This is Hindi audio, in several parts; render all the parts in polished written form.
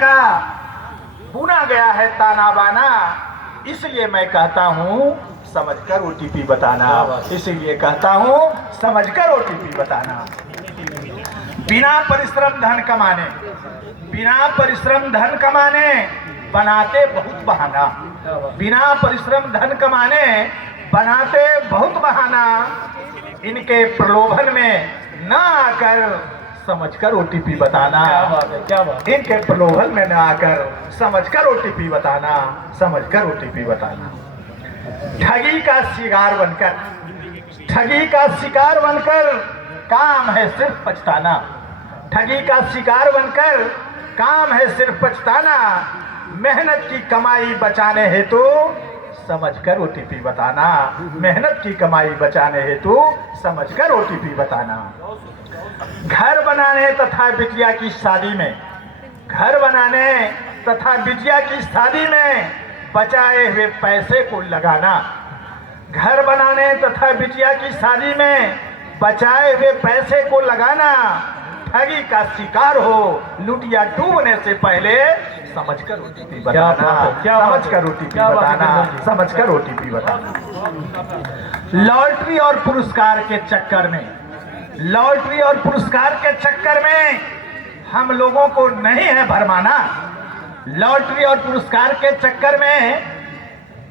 का बुना गया है ताना बाना, इसलिए मैं कहता हूँ समझकर ओटीपी बताना, इसीलिए कहता हूँ समझकर ओटीपी बताना। बिना परिश्रम धन कमाने, बिना परिश्रम धन कमाने बनाते बहुत बहाना, बिना परिश्रम धन कमाने बनाते बहुत बहाना। इनके प्रलोभन में न आकर समझकर ओटीपी बताना। क्या बात है, क्या बात है। इनके प्रलोभन में न आकर समझकर ओटीपी बताना, समझकर ओटीपी बताना। ठगी का शिकार बनकर, ठगी का शिकार बनकर काम है सिर्फ पछताना, ठगी का शिकार बनकर काम है सिर्फ पछताना। मेहनत की कमाई बचाने हेतु समझकर ओटीपी बताना, मेहनत की कमाई बचाने हेतु समझकर ओटीपी बताना। घर बनाने तथा बिटिया की शादी में, घर बनाने तथा बिटिया की शादी में बचाए हुए पैसे को लगाना, घर बनाने तथा बिटिया की शादी में बचाए हुए पैसे को लगाना। ठगी का शिकार हो लुटिया डूबने से पहले समझकर ओटीपी बताना, समझकर ओटीपी बताना, समझकर ओटीपी बताना। लॉटरी और पुरस्कार के चक्कर में, लॉटरी और पुरस्कार के चक्कर में हम लोगों को नहीं है भरमाना, लॉटरी और पुरस्कार के चक्कर में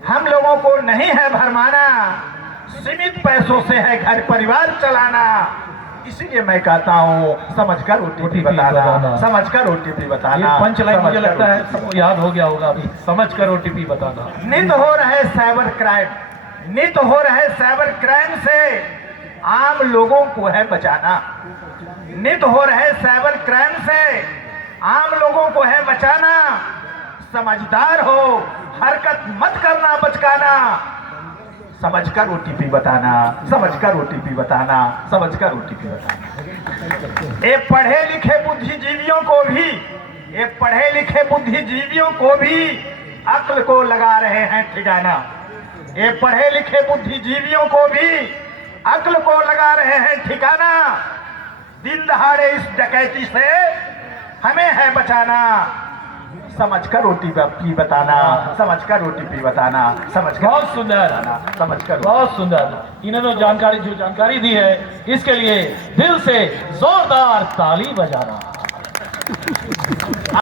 हम लोगों को नहीं है भरमाना। सीमित पैसों से है घर परिवार चलाना, इसीलिए मैं कहता हूँ समझकर ओटीपी बताना, समझकर ओटीपी बताना। ये पंच लाइन मुझे लगता है सबको याद हो गया होगा अभी, समझकर ओटीपी बताना। नित हो रहे साइबर क्राइम, नित हो रहे साइबर क्राइम से आम लोगों को है बचाना, नित हो रहे साइबर क्राइम से आम लोगों को है बचाना। समझदार हो हरकत मत करना बचकाना, समझकर ओटीपी बताना, समझकर ओटीपी बताना, समझकर ओटीपी बताना। ये पढ़े लिखे बुद्धिजीवियों को भी, ये पढ़े लिखे बुद्धिजीवियों को भी अक्ल को लगा रहे हैं ठिकाना, ये पढ़े लिखे बुद्धिजीवियों को भी अक्ल को लगा रहे हैं ठिकाना। दिन दहाड़े इस डकैती से हमें है बचाना, समझकर ओटीपी बताना, समझकर ओटीपी बताना, समझकर। बहुत सुंदर, समझकर, बहुत सुंदर। इन्होंने जानकारी जो जानकारी दी है इसके लिए दिल से जोरदार ताली बजाना।